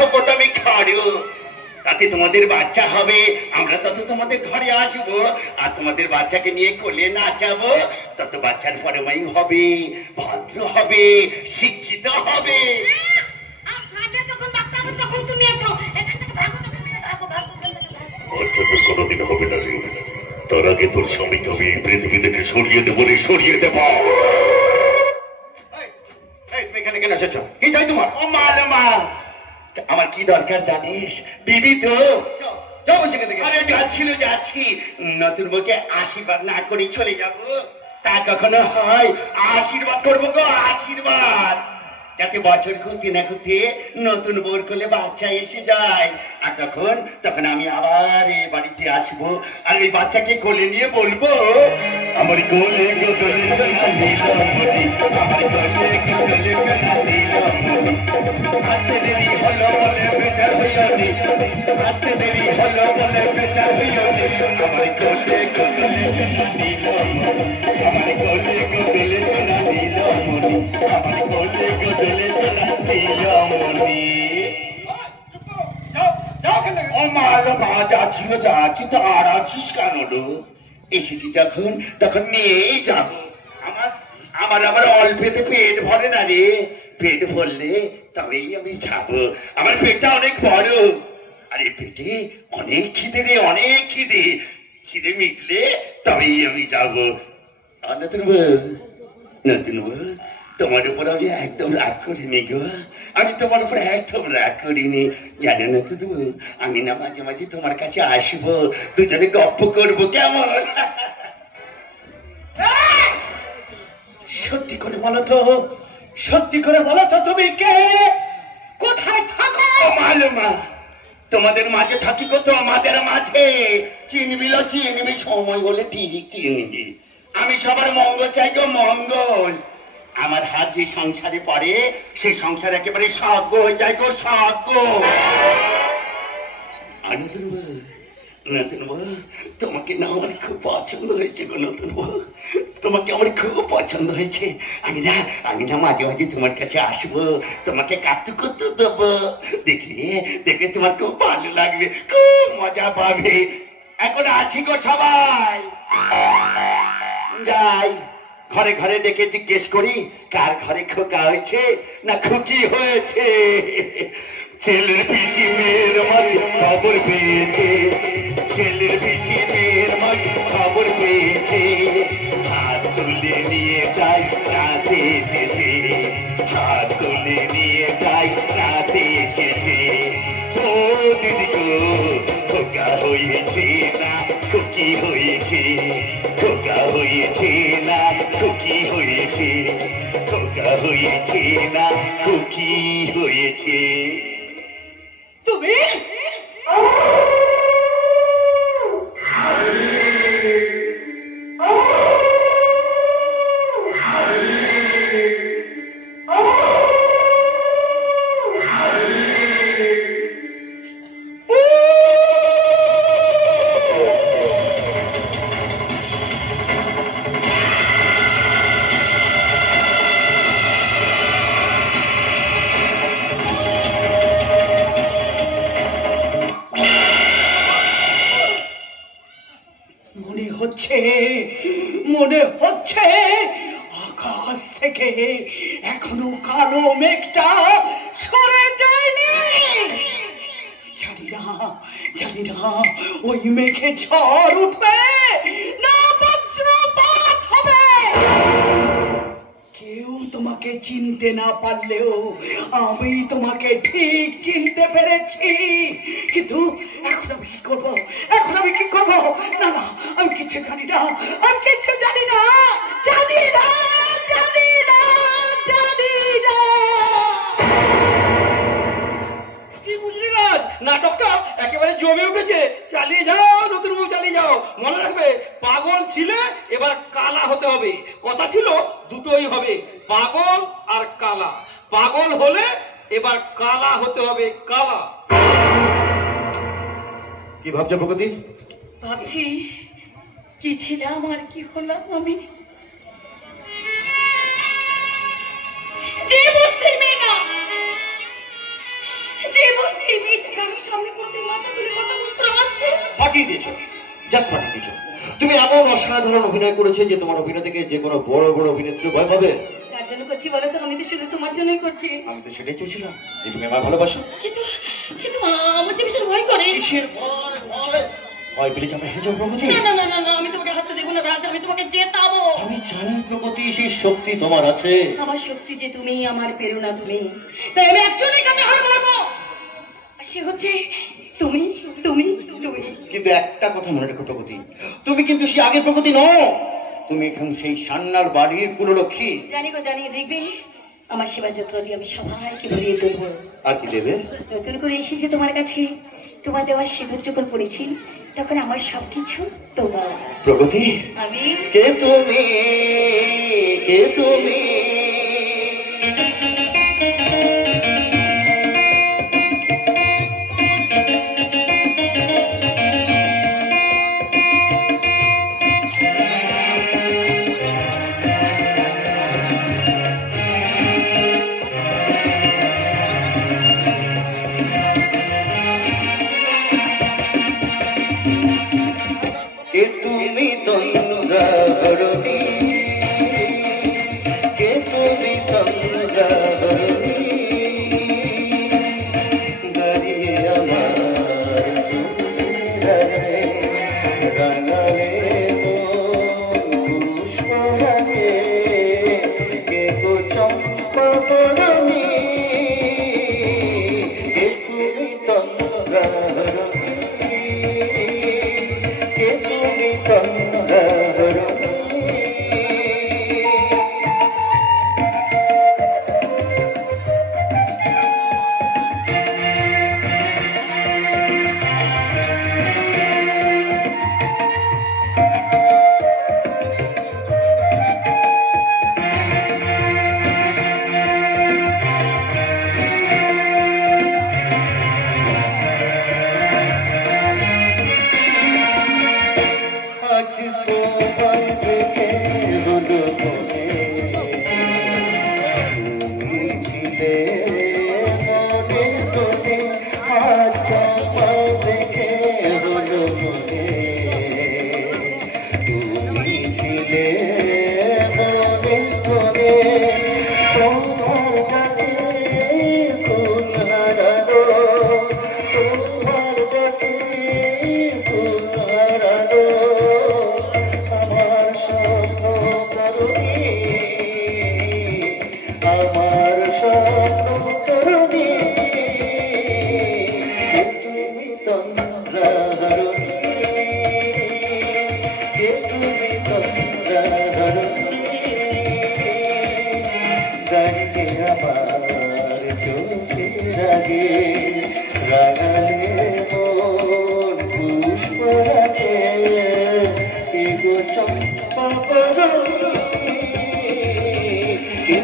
মেসোপটামি খাড়ো, তাতে তোমাদের বাচ্চা হবে, আমরা তত তোমাদের ঘরে আসবো, আর তোমাদের বাচ্চাকে নিয়ে কোলে নাচাবো, তত বাচ্চার পরমাই হবে, ভদ্র হবে, শিক্ষিত হবে। কোনোদিন হবে না রে, তার আগে তোর স্বামীকে আমি এই পৃথিবী থেকে সরিয়ে দেবো রে, সরিয়ে দেবো। এখানে কেন এসেছ? কি চাই তোমার? ও মা, আমার কি দরকার জানিস? বিবি তো আরে যাচ্ছি, নতুন বউকে আশীর্বাদ না করে চলে যাব, তা কখনো হয়? আশীর্বাদ করবো গো, আশীর্বাদ, যাতে বছর খুঁতে না খুঁতে নতুন বউর কোলে বাচ্চা এসে যায়। আর তখন আমি আবার এ বাড়িতে আসবো, আর এই বাচ্চাকে কোলে নিয়ে বলবো, আমার কোলে গোলে সোনা নীলমণি, আমার কোলে গোলে সোনা নীলমণি, হাতে দেরি হলো বলে বেচার হইনি, হাতে দেরি হলো বলে বেচার হইনি, আমার কোলে গোলে সোনা নীলমণি, আমার কোলে গোলে সোনা নীলমণি, আমার কোলে গোলে সোনা নীলমণি। ও মা, যাচ্ছি তো, আর আছিস কেন? এসেছি যখন তখন নিয়েই যাব। আমার আবার অল্পেতে পেট ভরে না রে, পেট ভরলে তবেই আমি যাবো। আমার পেটটা অনেক বড়, আর এই পেটে অনেক খিদে রে, অনেক খিদে, খিদে মিটলে তবেই আমি যাবো। নতুন বউ, তোমার উপর আমি একদম রাগ করিনি গো, আমি তোমার উপর একদম রাগ করিনি। জানো না তো, আমি না মাঝে মাঝে তোমার কাছে আসবো, দুজনে গপ্প করবো, কেমন? সত্যি করে বলো তো, তুমি কে? কোথায় থাকো? মালুমা, তোমাদের মাঝে থাকি গো, তোমাদের মাঝে। চিনবি, সময় হলে ঠিক চিনবি। আমি সবার মঙ্গল চাই গো, মঙ্গল। আমার হাত যে সংসারে পড়ে, সেই সংসার একেবারে স্বর্গ হয়ে যায় গো, স্বর্গ। নতুন বউ, তোমাকে না আমার খুব পছন্দ হয়েছে গো, নতুন বউ, তোমাকে আমার খুব পছন্দ হয়েছে। আমি না মাঝে মাঝে তোমার কাছে আসবো, তোমাকে কাটু করতে দেবো, দেখলে তোমার খুব ভালো লাগবে, খুব মজা পাবে। এখন আসি গো সবাই, যাই ঘরে ঘরে ডেকে জিজ্ঞেস করি, কার ঘরে খোকা হয়েছে না খুকি হয়েছে। ছেলের পিসি মেয়ের মাঝে খবর পেয়েছে, ছেলের পিসি মেয়ের মাঝে খবর পেয়েছে, হাত তুলে নিয়ে যাই রাতে এসেছে, হাত তুলে নিয়ে যাই রাতে এসেছে। ও দিদি গো, খোকা হয়েছে না খুকি হয়েছে, খোকা হয়েছে না খুকি হয়েছে, খোকা হয়েছে না খুকি হয়েছে। তুমি মনে হচ্ছে আকাশ থেকে এখনো কালো মেঘটা সরে যায়নি। জানি না ওই মেঘে ঝড় উঠবে না বজ্রপাত হবে। কেউ তোমাকে চিনতে না পারলেও আমি তোমাকে ঠিক চিনতে পেরেছি। কিন্তু এখন আমি কি করবো? না, আমি কিছু জানি না, কি বুঝলি না? নাটকটা একেবারে জমে উঠেছে। চালিয়ে যাও নতুন বউ, চালিয়ে যাও। মনে রাখবে, পাগল ছিলে এবার কালা হতে হবে। কথা ছিল দুটোই হবে, পাগল আর কালা। পাগল হলে এবার কালা হতে হবে, কালা। কি ভাবছো ভগবতী? ভাবছি কি ছিলাম আর কি হলাম আমি। যে বস্তির মেয়ে না, যে বসে এই মেয়েটা কারোর সামনে করতে মাথা তুলে কথা বলতে আছে। ফাটিয়ে দিয়েছো, জাস্ট ফাটিয়ে দিয়েছো। তুমি এমন অসাধারণ অভিনয় করেছে যে তোমার অভিনয় থেকে যে কোনো বড় বড় অভিনেত্রী ভয় পাবে। তার জন্য করছি বলো তো? আমি তো শুধু তোমার জন্যই করছি। আমি তো সেটাই চেয়েছিলাম যে তুমি আমায় ভালোবাসো। কিন্তু কিন্তু আমার যে ভীষণ ভয় করে। কিসের ভয়? ভয় ভয় পেলে আমরা হেরে যাবো প্রগতি। না না না না না, আমি তোমাকে হাতে দেবো না রাজ, আমি তোমাকে জেতাবো। আমি জানি প্রগতি, সেই শক্তি তোমার আছে। আমার শক্তি যে তুমি, আমার প্রেরণা তুমি, তাই আমি একজনই কাছে হার মারবো, আর সে হচ্ছে তুমি তুমি তুমি। কিন্তু একটা কথা মনে রেখো প্রগতি, তুমি কিন্তু সে আগের প্রগতি নও। তুমি এখন সেই সান্নার বাড়ির কুললক্ষ্মী। জানি গো জানি, দেখবে আমার সেবার যত্ন দিয়ে আমি সবাইকে ভরিয়ে তুলবো। আর কি দেবে? নতুন করে এসেছে তোমার কাছে, তোমার দেওয়ার সেবার যখন পড়েছি তখন আমার সবকিছু তোমার। প্রগতি, আমি কে তুমি, কে তুমি? কে তুমি তন্দ্রাহরণী, কে তুমি তন্দ্রাহরণী, দাঁড়িয়ে আমার চুড়ালে রাঙালে পুষ্পরাগে, কে গো চম্পাবরণী, কে তুমি তন্দ্রাহরণী, কে তুমি তন্দ্রাহরণী। আজ তোমায় দেখে হলো মনে, তুমি ছিলে মনের কোণে। আজ তোমায় দেখে হলো মনে, তুমি ছিলে মনের কোণে। তোমার ডাকে ফুল হারালো, তোমার ডাকে ফুল হারালো আমার স্বপ্ন তরুণী, আমার স্বপ্ন তরুণী, কে তুমি তন্দ্রাহরণী, কে তুমি তন্দ্রাহরণী, দাঁড়িয়ে আমার চোখের আগে রাঙালে মন পুষ্পরাগে, কে গো চম্পাবরণী, কে